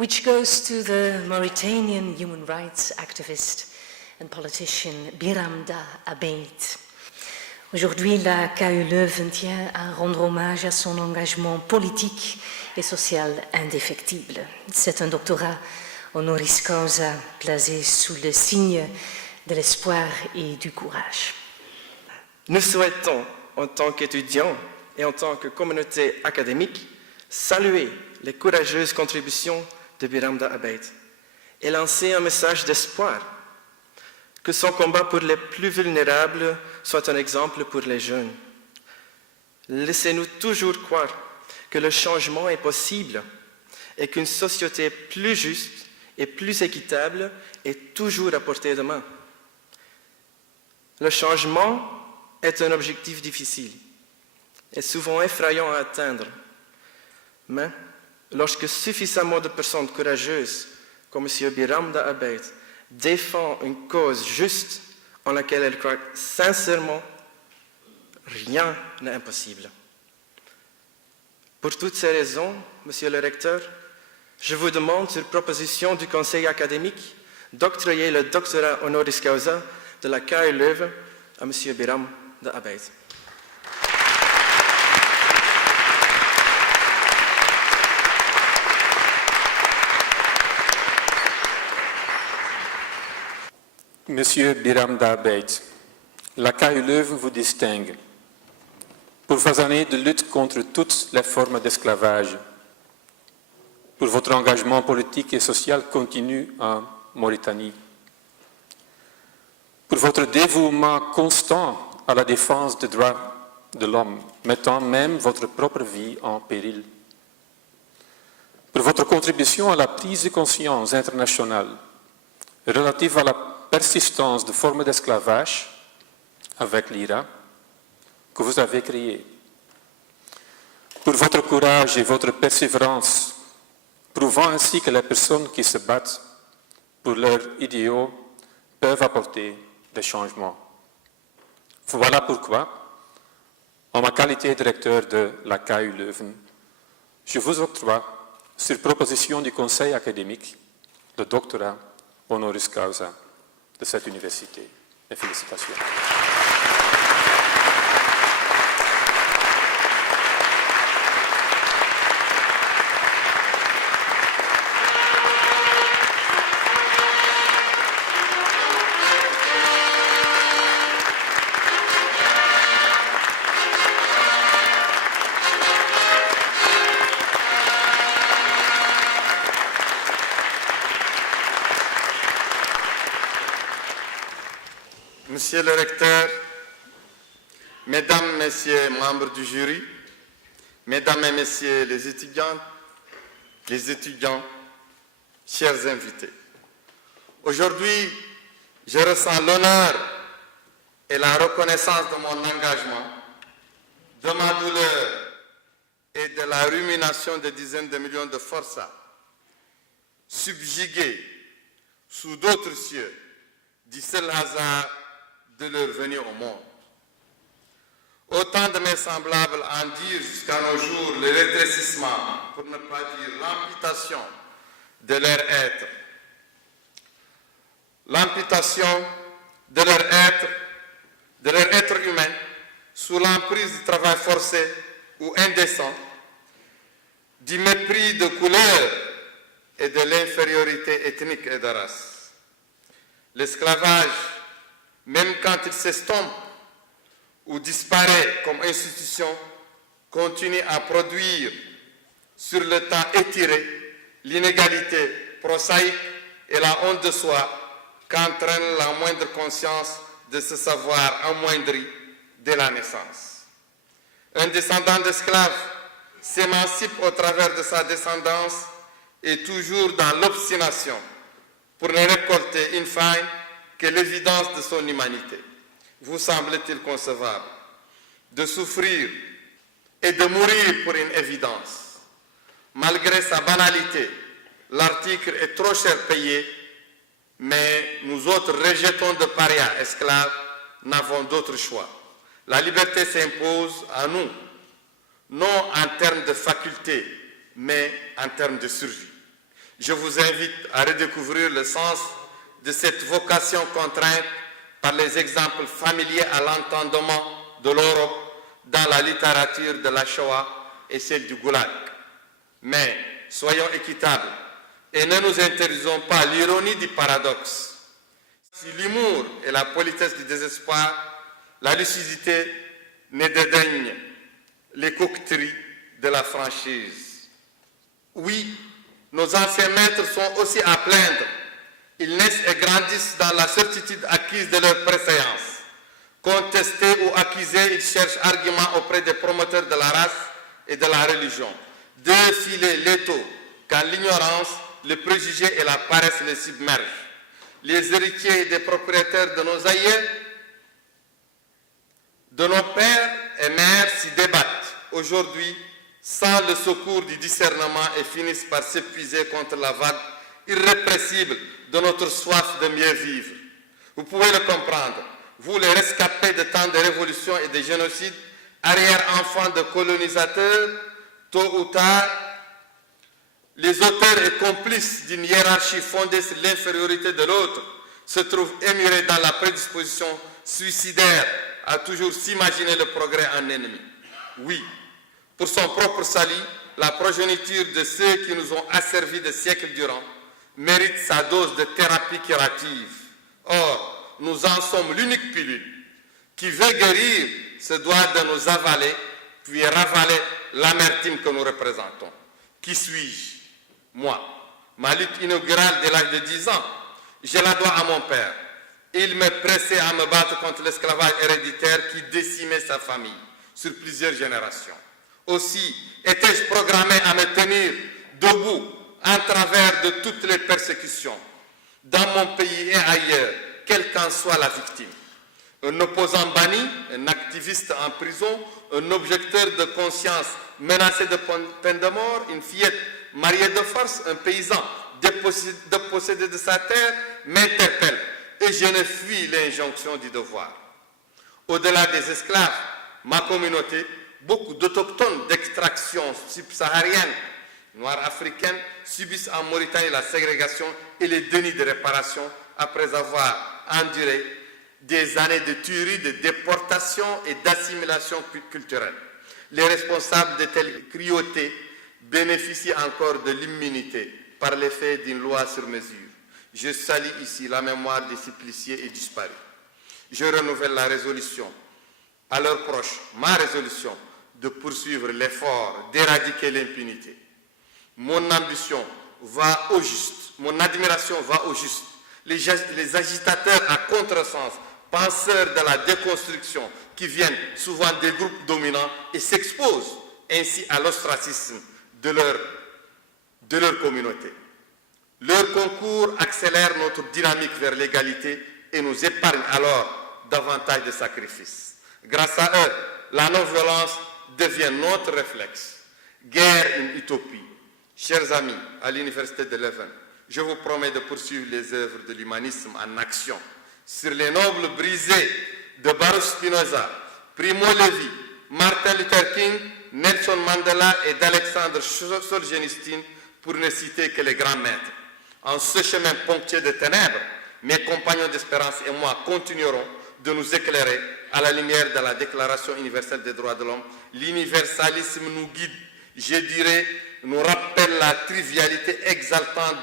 which goes to the Mauritanian human rights activist and politician Biramda Abeid. Aujourd'hui, la KU Leuven tient à rendre hommage à son engagement politique et social indéfectible. C'est un doctorat honoris causa placé sous le signe de l'espoir et du courage. Nous souhaitons, en tant qu'étudiants et en tant que communauté académique, saluer les courageuses contributions de Biramda Abeid et lancer un message d'espoir. Que son combat pour les plus vulnérables soit un exemple pour les jeunes. Laissez-nous toujours croire que le changement est possible et qu'une société plus juste et plus équitable est toujours à portée de main. Le changement est un objectif difficile et souvent effrayant à atteindre. Mais lorsque suffisamment de personnes courageuses comme M. Biramda Abeid défend une cause juste en laquelle elle croit sincèrement, rien n'est impossible. Pour toutes ces raisons, Monsieur le Recteur, je vous demande, sur proposition du Conseil académique, d'octroyer le doctorat honoris causa de la KU Leuven à Monsieur Biramda Abeid. Monsieur Biramda Abeid, la KU Leuven vous distingue pour vos années de lutte contre toutes les formes d'esclavage, pour votre engagement politique et social continu en Mauritanie, pour votre dévouement constant à la défense des droits de l'homme, mettant même votre propre vie en péril, pour votre contribution à la prise de conscience internationale relative à la persistance de formes d'esclavage avec l'IRA que vous avez créé, pour votre courage et votre persévérance, prouvant ainsi que les personnes qui se battent pour leurs idéaux peuvent apporter des changements. Voilà pourquoi, en ma qualité de directeur de la KU Leuven, je vous octroie, sur proposition du Conseil académique, le doctorat honoris causa de cette université. Et félicitations. Monsieur le Recteur, Mesdames, Messieurs, membres du jury, Mesdames et Messieurs les étudiants, chers invités. Aujourd'hui, je ressens l'honneur et la reconnaissance de mon engagement, de ma douleur et de la rumination de dizaines de millions de forçats, subjugués sous d'autres cieux, du seul hasard de leur venue au monde. Autant de mes semblables en dire jusqu'à nos jours le rétrécissement, pour ne pas dire l'amputation de leur être. L'amputation de leur être humain sous l'emprise du travail forcé ou indécent, du mépris de couleur et de l'infériorité ethnique et de race. L'esclavage, même quand il s'estompe ou disparaît comme institution, continue à produire sur le temps étiré l'inégalité prosaïque et la honte de soi qu'entraîne la moindre conscience de ce savoir amoindri dès la naissance. Un descendant d'esclave s'émancipe au travers de sa descendance et toujours dans l'obstination pour ne récolter in fine que l'évidence de son humanité. Vous semble-t-il concevable de souffrir et de mourir pour une évidence? Malgré sa banalité, l'article est trop cher payé, mais nous autres rejetons de parias esclaves n'avons d'autre choix. La liberté s'impose à nous, non en termes de faculté, mais en termes de survie. Je vous invite à redécouvrir le sens de cette vocation contrainte par les exemples familiers à l'entendement de l'Europe dans la littérature de la Shoah et celle du Goulag. Mais soyons équitables et ne nous interdisons pas l'ironie du paradoxe. Si l'humour et la politesse du désespoir, la lucidité ne dédaigne les coquetteries de la franchise. Oui, nos anciens maîtres sont aussi à plaindre. Ils naissent et grandissent dans la certitude acquise de leur préséance. Contestés ou accusés, ils cherchent argument auprès des promoteurs de la race et de la religion. Deux filets létaux, quand l'ignorance, le préjugé et la paresse les submergent. Les héritiers et des propriétaires de nos aïeux, de nos pères et mères s'y débattent aujourd'hui sans le secours du discernement et finissent par s'épuiser contre la vague irrépressible de notre soif de mieux vivre. Vous pouvez le comprendre, vous les rescapés de tant de révolutions et de génocides, arrière-enfants de colonisateurs, tôt ou tard, les auteurs et complices d'une hiérarchie fondée sur l'infériorité de l'autre se trouvent émurés dans la prédisposition suicidaire à toujours s'imaginer le progrès en ennemi. Oui, pour son propre salut, la progéniture de ceux qui nous ont asservis de siècles durant mérite sa dose de thérapie curative. Or, nous en sommes l'unique pilule qui veut guérir se doit de nous avaler, puis ravaler l'amertume que nous représentons. Qui suis-je? Moi. Ma lutte inaugurale dès l'âge de 10 ans, je la dois à mon père. Il me pressait à me battre contre l'esclavage héréditaire qui décimait sa famille sur plusieurs générations. Aussi, étais-je programmé à me tenir debout en travers de toutes les persécutions, dans mon pays et ailleurs, quelle qu'en soit la victime. Un opposant banni, un activiste en prison, un objecteur de conscience menacé de peine de mort, une fillette mariée de force, un paysan dépossédé de sa terre, m'interpelle et je ne fuis l'injonction du devoir. Au-delà des esclaves, ma communauté, beaucoup d'autochtones d'extraction subsaharienne, noirs africaines, subissent en Mauritanie la ségrégation et les dénis de réparation après avoir enduré des années de tuerie, de déportation et d'assimilation culturelle. Les responsables de telles cruautés bénéficient encore de l'immunité par l'effet d'une loi sur mesure. Je salue ici la mémoire des suppliciés et disparus. Je renouvelle la résolution à leurs proches, ma résolution, de poursuivre l'effort d'éradiquer l'impunité. Mon ambition va au juste, mon admiration va au juste. Les agitateurs à contresens, penseurs de la déconstruction, qui viennent souvent des groupes dominants et s'exposent ainsi à l'ostracisme de leur communauté. Leur concours accélère notre dynamique vers l'égalité et nous épargne alors davantage de sacrifices. Grâce à eux, la non-violence devient notre réflexe. Guerre une utopie. Chers amis, à l'Université de Leuven, je vous promets de poursuivre les œuvres de l'humanisme en action sur les nobles brisés de Baruch Spinoza, Primo Levi, Martin Luther King, Nelson Mandela et d'Alexandre Solzhenitsyn, pour ne citer que les grands maîtres. En ce chemin ponctué de ténèbres, mes compagnons d'espérance et moi continuerons de nous éclairer à la lumière de la Déclaration universelle des droits de l'homme. L'universalisme nous guide, je dirais, nous rappelle la trivialité exaltante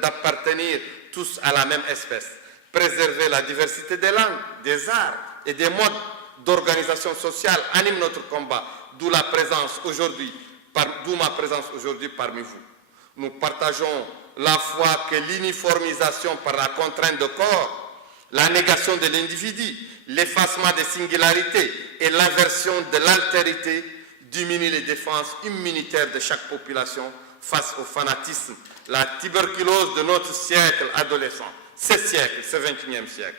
d'appartenir tous à la même espèce. Préserver la diversité des langues, des arts et des modes d'organisation sociale anime notre combat, d'où ma présence aujourd'hui parmi vous. Nous partageons la foi que l'uniformisation par la contrainte de corps, la négation de l'individu, l'effacement des singularités et l'inversion de l'altérité diminue les défenses immunitaires de chaque population face au fanatisme, la tuberculose de notre siècle adolescent, ce XXIe siècle.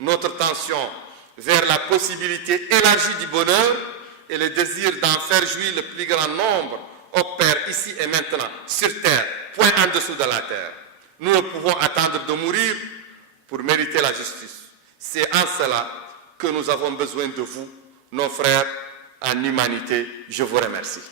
Notre tension vers la possibilité élargie du bonheur et le désir d'en faire jouir le plus grand nombre opère ici et maintenant, sur terre, point en dessous de la terre. Nous ne pouvons attendre de mourir pour mériter la justice. C'est en cela que nous avons besoin de vous, nos frères en humanité. Je vous remercie.